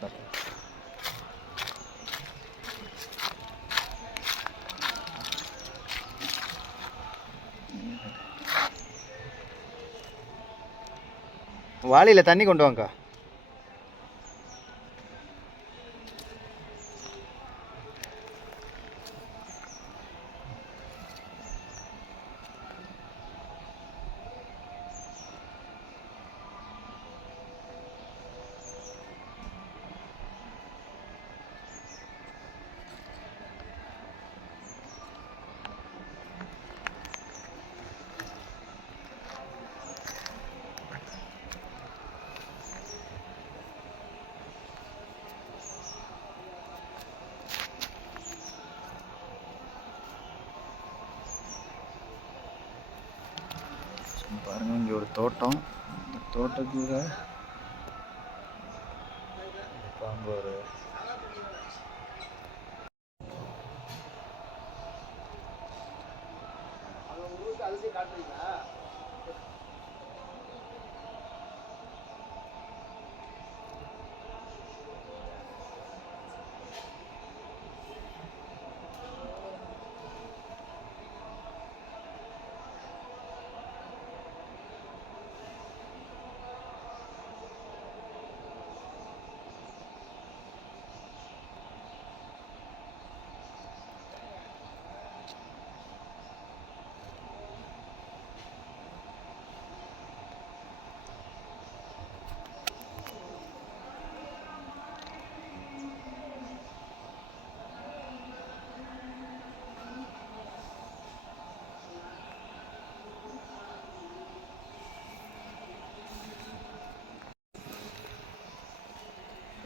Tata வாளியில் தண்ணி கொண்டு வாங்கக்கா பாருங்க இங்கே ஒரு தோட்டம். இந்த தோட்டத்தில் பாம்பு ஒரு காட்டுறீங்களா?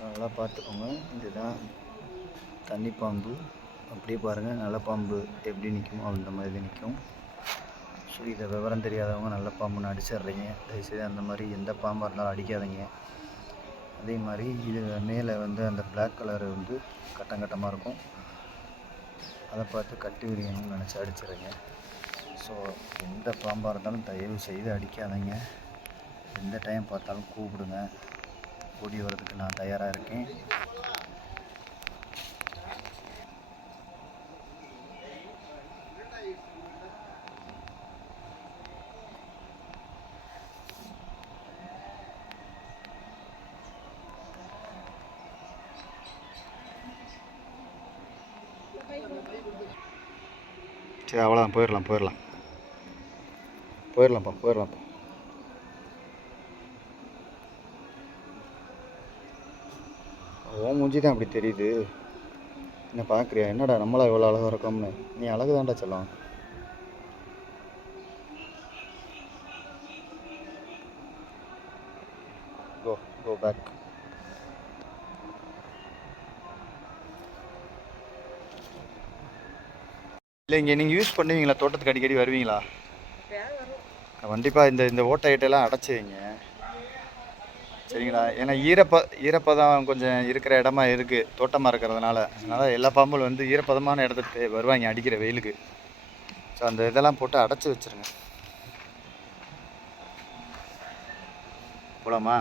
நல்லா பார்த்துக்கோங்க. இதுதான் தண்ணி பாம்பு. அப்படியே பாருங்கள் நல்ல பாம்பு எப்படி நிற்குமோ அந்த மாதிரி நிற்கும் ஸோ இதை விவரம் தெரியாதவங்க நல்ல பாம்புன்னு அடிச்சிடுறீங்க. தயவுசெய்து அந்த மாதிரி எந்த பாம்பாக இருந்தாலும் அடிக்காதீங்க. அதே மாதிரி இது மேலே வந்து அந்த பிளாக் கலர் வந்து கட்டம் கட்டமாக இருக்கும். அதை பார்த்து கட்டி விரியணும்னு நினச்சி அடிச்சிடுறீங்க. ஸோ எந்த பாம்பாக இருந்தாலும் தயவு செய்து அடிக்காதீங்க. எந்த டைம் பார்த்தாலும் கூப்பிடுங்க. ஓடி வர்றதுக்கு நான் தயாராக இருக்கேன். சரி அவ்வளோதான் போயிடலாம் போயிடலாம். போயிடலாம்ப்பா போயிடலாம்ப்பா. உன் மூஞ்சி தான் அப்படி தெரியுது. என்ன பார்க்குறியா? என்னடா நம்மளா இவ்வளோ அழகாக இருக்கோம்னு? நீ அழகு தான்டா செல்லம் கோ கோ பேக் இல்லை இங்கே நீங்கள் யூஸ் பண்ணுவீங்களா? தோட்டத்துக்கு அடிக்கடி வருவீங்களா? கண்டிப்பாக இந்த இந்த ஓட்டை ஐட்டெல்லாம் அடைச்சி வைங்க. சரிங்களா? ஏன்னா ஈரப்ப ஈரப்பதம் கொஞ்சம் இருக்கிற இடமா இருக்குது தோட்டமாக இருக்கிறதுனால. அதனால் எல்லா பாம்பும் வந்து ஈரப்பதமான இடத்துக்கு வருவாங்க அடிக்கிற வெயிலுக்கு. ஸோ அந்த இதெல்லாம் போட்டு அடைச்சி வச்சிருங்க. போலாமா?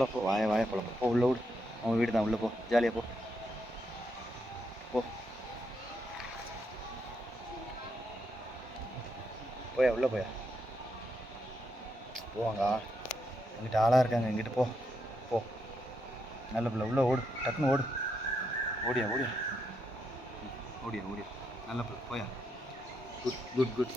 அவ்வளோ போ வாய வாய போல போ. உள்ள விடு அவன் வீடு தான் உள்ளே போ. ஜாலியாக போ. போ. போயா உள்ளே போயா? போவாங்க. எங்கிட்ட ஆளாக இருக்காங்க எங்கிட்ட போ. போ. நல்ல பிள்ளை உள்ளே ஓடு. டக்குன்னு ஓடு. ஓடியா ஓடியா? ஓடியா ஓடியா. நல்ல பிள்ளை போயா? Good good good